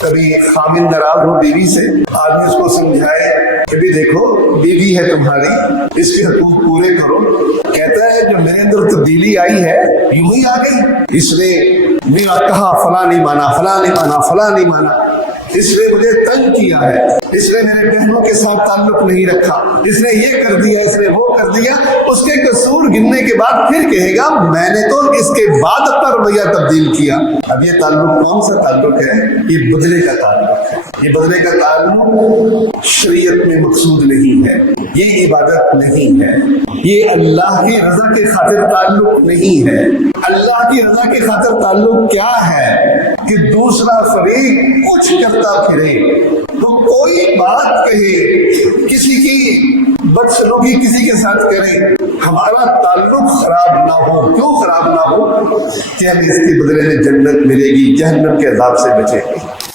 کبھی خامن ناراض ہو بیوی سے، آدمی اس کو سمجھائے کہ بھی دیکھو بیوی ہے تمہاری، اس کے حقوق پورے کرو، کہتا ہے جو میرے اندر تبدیلی آئی ہے یوں ہی آ گئی، اس نے کہا فلاں نہیں مانا، فلاں نہیں مانا، فلاں نہیں مانا، اس نے مجھے تنگ کیا ہے، اس نے میرے بہنوں کے ساتھ تعلق نہیں رکھا، اس نے یہ کر دیا، اس نے وہ کر دیا، اس کے قصور گننے کے بعد پھر کہے گا میں نے تو اس کے بعد اپنا رویہ تبدیل کیا۔ اب یہ تعلق کون سا تعلق ہے؟ یہ بدلے کا تعلق ہے۔ یہ بدلے کا تعلق شریعت میں مقصود نہیں ہے، یہ عبادت نہیں ہے، یہ اللہ کی رضا کے خاطر تعلق نہیں ہے۔ اللہ کی رضا کے خاطر تعلق کیا ہے کہ دوسرا فریق کچھ کرتا پھرے تو کوئی بات کہے، کسی کی بدسلوکی کسی کے ساتھ کرے، ہمارا تعلق خراب نہ ہو۔ کیوں خراب نہ ہو؟ کہ ہمیں اس کے بدلے میں جنت ملے گی، جہنم کے عذاب سے بچے گی۔